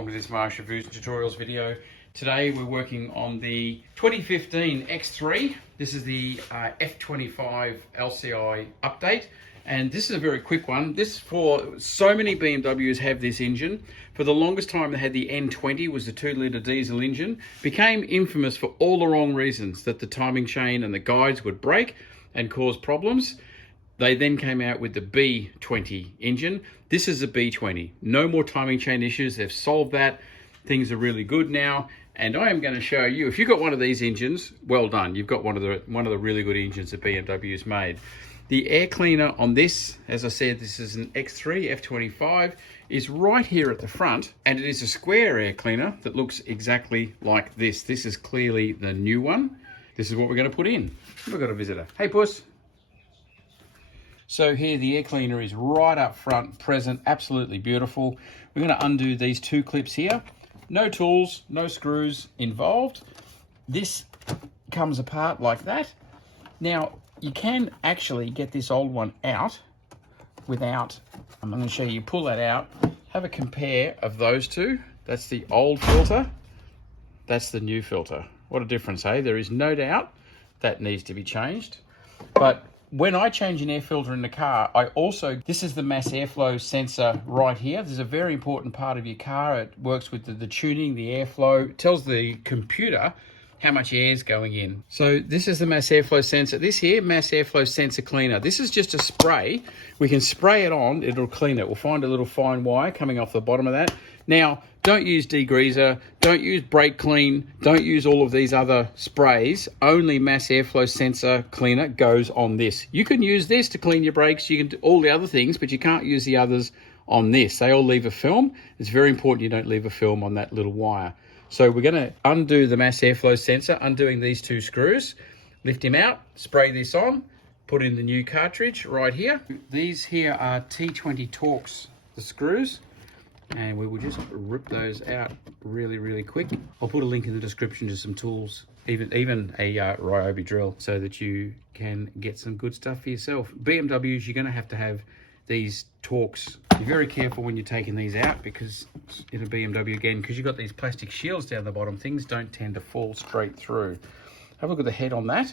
welcome to this Marsh Reviews Tutorials video. Today we're working on the 2015 X3. This is the F25 LCI update, and this is a very quick one. This for so many BMWs have this engine. For the longest time they had the N20, was the 2-litre diesel engine. Became infamous for all the wrong reasons, that the timing chain and the guides would break and cause problems. They then came out with the B20 engine. This is a B20. No more timing chain issues. They've solved that. Things are really good now. And I am going to show you, if you've got one of these engines, well done. You've got one of the really good engines that BMW's made. The air cleaner on this, as I said, this is an X3 F25, is right here at the front, and it is a square air cleaner that looks exactly like this. This is clearly the new one. This is what we're going to put in. We've got a visitor. Hey, puss. So here the air cleaner is right up front, present, absolutely beautiful. We're going to undo these two clips here. No tools, no screws involved. This comes apart like that. Now, you can actually get this old one out without, I'm going to show you, pull that out, have a compare of those two. That's the old filter, that's the new filter. What a difference, eh? There is no doubt that needs to be changed. But when I change an air filter in the car, this is the mass airflow sensor right here. This is a very important part of your car. It works with the tuning, the airflow. It tells the computer how much air is going in. So this is the mass airflow sensor. This here, mass airflow sensor cleaner. This is just a spray. We can spray it on, it'll clean it. We'll find a little fine wire coming off the bottom of that. Now, don't use degreaser, don't use brake clean, don't use all of these other sprays. Only mass airflow sensor cleaner goes on this. You can use this to clean your brakes, you can do all the other things, but you can't use the others on this. They all leave a film. It's very important you don't leave a film on that little wire. So we're gonna undo the mass airflow sensor, undoing these two screws, lift him out, spray this on, put in the new cartridge right here. These here are T20 Torx, the screws. And we will just rip those out really quick. I'll put a link in the description to some tools, even a Ryobi drill, so that you can get some good stuff for yourself. BMWs, you're going to have these Torx. Be very careful when you're taking these out, because in a BMW, again, because you've got these plastic shields down the bottom, things don't tend to fall straight through. Have a look at the head on that.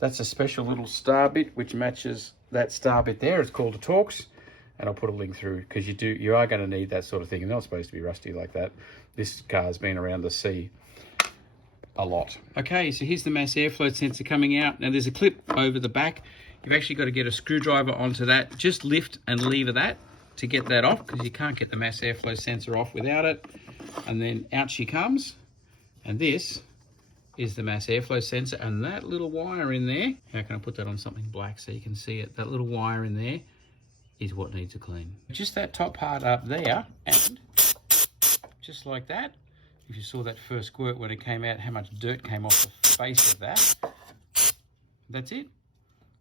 That's a special little star bit which matches that star bit there. It's called a Torx. And I'll put a link through, because you are going to need that sort of thing. And they're not supposed to be rusty like that. This car's been around the sea a lot. Okay, so here's the mass airflow sensor coming out. Now there's a clip over the back. You've actually got to get a screwdriver onto that. Just lift and lever that to get that off, because you can't get the mass airflow sensor off without it. And then out she comes. And this is the mass airflow sensor. And that little wire in there, how can I put that on something black so you can see it? That little wire in there is what needs a clean. Just that top part up there, and just like that. If you saw that first squirt when it came out, how much dirt came off the face of that. That's it.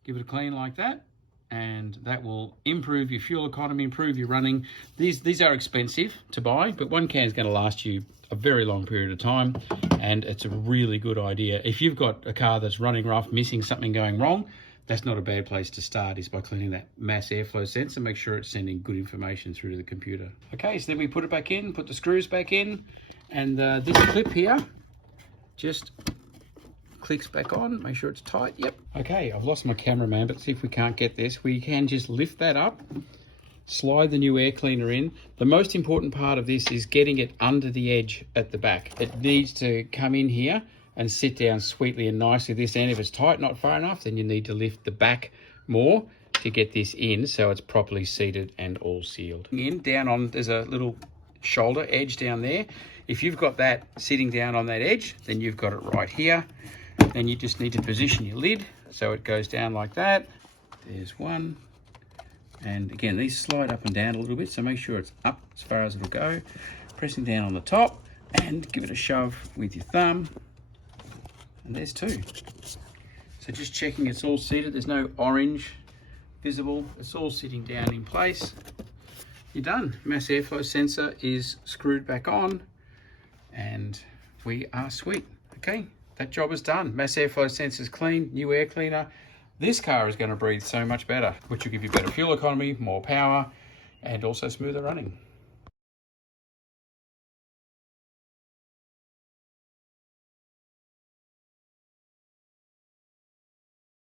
Give it a clean like that, and that will improve your fuel economy, improve your running. These are expensive to buy, but one can is going to last you a very long period of time, and it's a really good idea. If you've got a car that's running rough, missing something, going wrong, that's not a bad place to start, is by cleaning that mass airflow sensor. Make sure it's sending good information through to the computer. Okay, so then we put it back in, put the screws back in, and this clip here just clicks back on. Make sure it's tight. Yep. Okay, I've lost my cameraman, but see if we can't get this. We can just lift that up, slide the new air cleaner in. The most important part of this is getting it under the edge at the back. It needs to come in here and sit down sweetly and nicely this end. If it's tight, not far enough, then you need to lift the back more to get this in so it's properly seated and all sealed. Down on, there's a little shoulder edge down there. If you've got that sitting down on that edge, then you've got it right here. Then you just need to position your lid so it goes down like that. There's one. And again, these slide up and down a little bit, so make sure it's up as far as it'll go. Pressing down on the top, and give it a shove with your thumb. And there's two. So just checking it's all seated. There's no orange visible. It's all sitting down in place. You're done. Mass airflow sensor is screwed back on, and we are sweet. Okay, that job is done. Mass airflow sensor is clean, new air cleaner. This car is going to breathe so much better, which will give you better fuel economy, more power, and also smoother running.